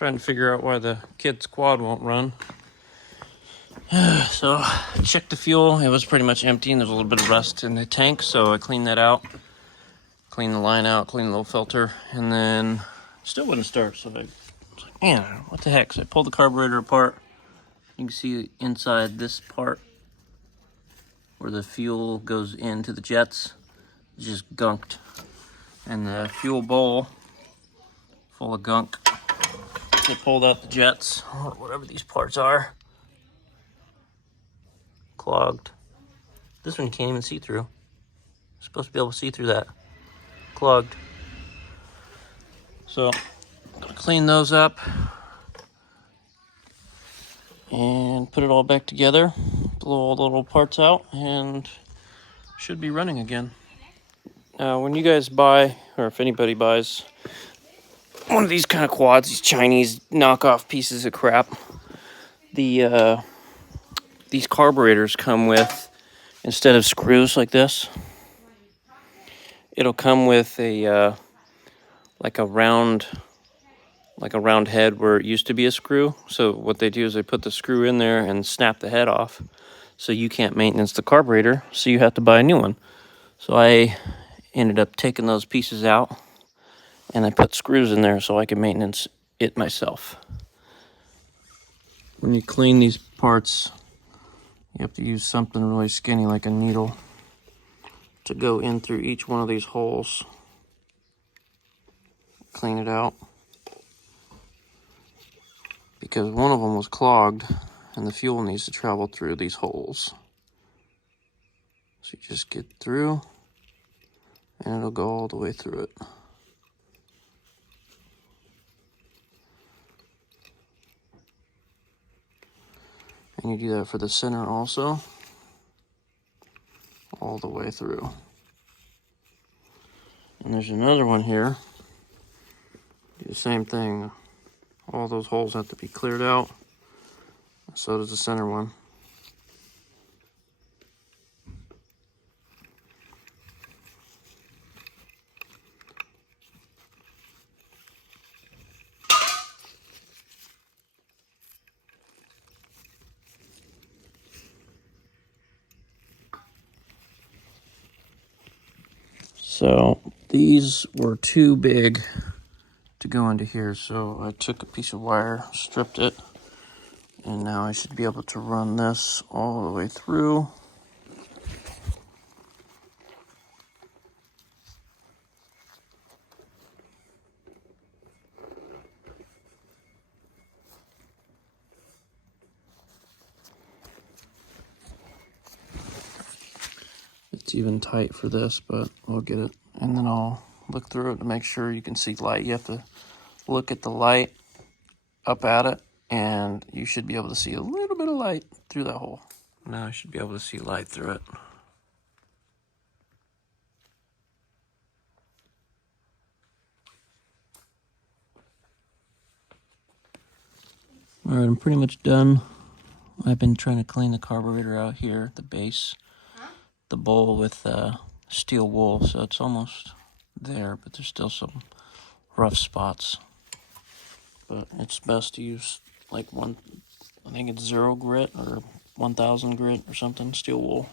Trying to figure out why the kid's quad won't run. So, checked the fuel. It was pretty much empty, and there's a little bit of rust in the tank, so I cleaned that out. Cleaned the line out, cleaned the little filter, and then still wouldn't start. So I was like, man, what the heck? So I pulled the carburetor apart. You can see inside this part where the fuel goes into the jets, it's just gunked. And the fuel bowl, full of gunk. They pulled out the jets, or whatever these parts are. Clogged. This one you can't even see through. You're supposed to be able to see through that. Clogged. So, I'm gonna clean those up and put it all back together, blow all the little parts out, and should be running again. Now, when you guys buy, or if anybody buys, one of these kind of quads, these Chinese knockoff pieces of crap, these carburetors come with, instead of screws like this, it'll come with a like a round head where it used to be a screw. So what they do is they put the screw in there and snap the head off, so you can't maintenance the carburetor, so you have to buy a new one. So I ended up taking those pieces out, and I put screws in there so I can maintenance it myself. When you clean these parts, you have to use something really skinny like a needle to go in through each one of these holes. Clean it out. Because one of them was clogged and the fuel needs to travel through these holes. So you just get through and it'll go all the way through it. And you do that for the center also, all the way through. And there's another one here. Do the same thing. All those holes have to be cleared out. So does the center one. So these were too big to go into here, so I took a piece of wire, stripped it, and now I should be able to run this all the way through. It's even tight for this, but I'll get it. And then I'll look through it to make sure you can see light. You have to look at the light up at it, and you should be able to see a little bit of light through that hole. Now I should be able to see light through it. All right, I'm pretty much done. I've been trying to clean the carburetor out here at the base, the bowl with steel wool, so it's almost there, but there's still some rough spots. But it's best to use like I think it's 0 grit or 1000 grit or something, steel wool.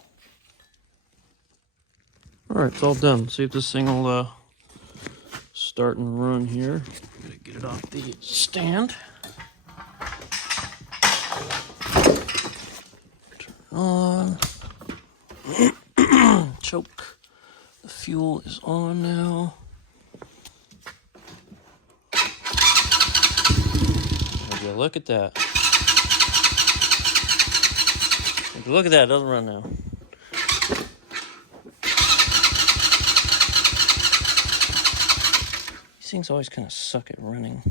All right, it's all done. See if this thing will start and run here. Gotta get it off the stand. Turn on. Choke. The fuel is on now. Would you look at that? Would you look at that? It doesn't run now. These things always kind of suck at running.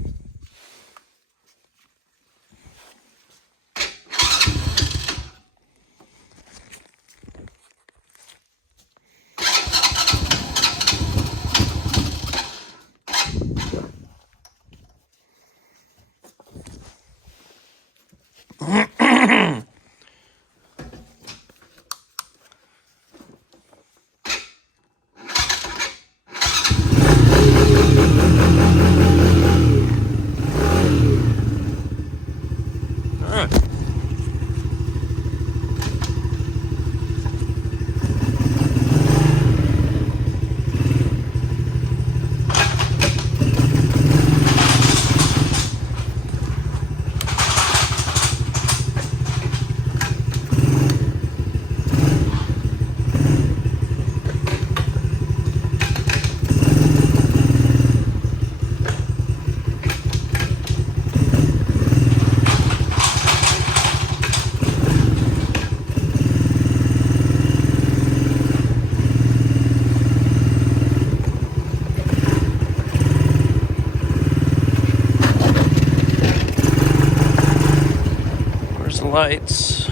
lights.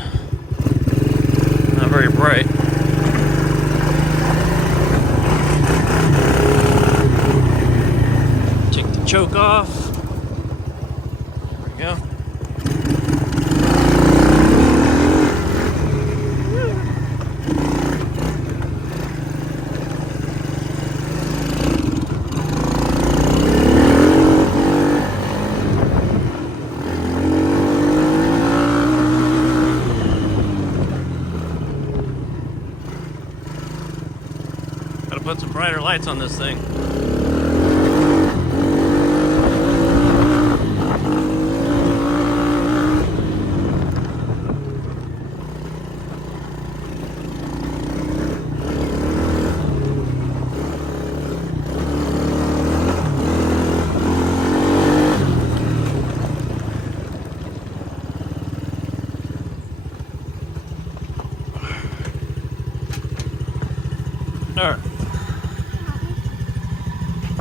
Not very bright. Take the choke off. There we go. Gotta put some brighter lights on this thing. All right.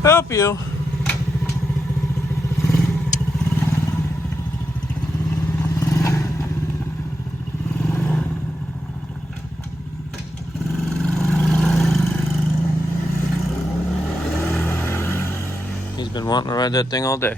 Help you. He's been wanting to ride that thing all day.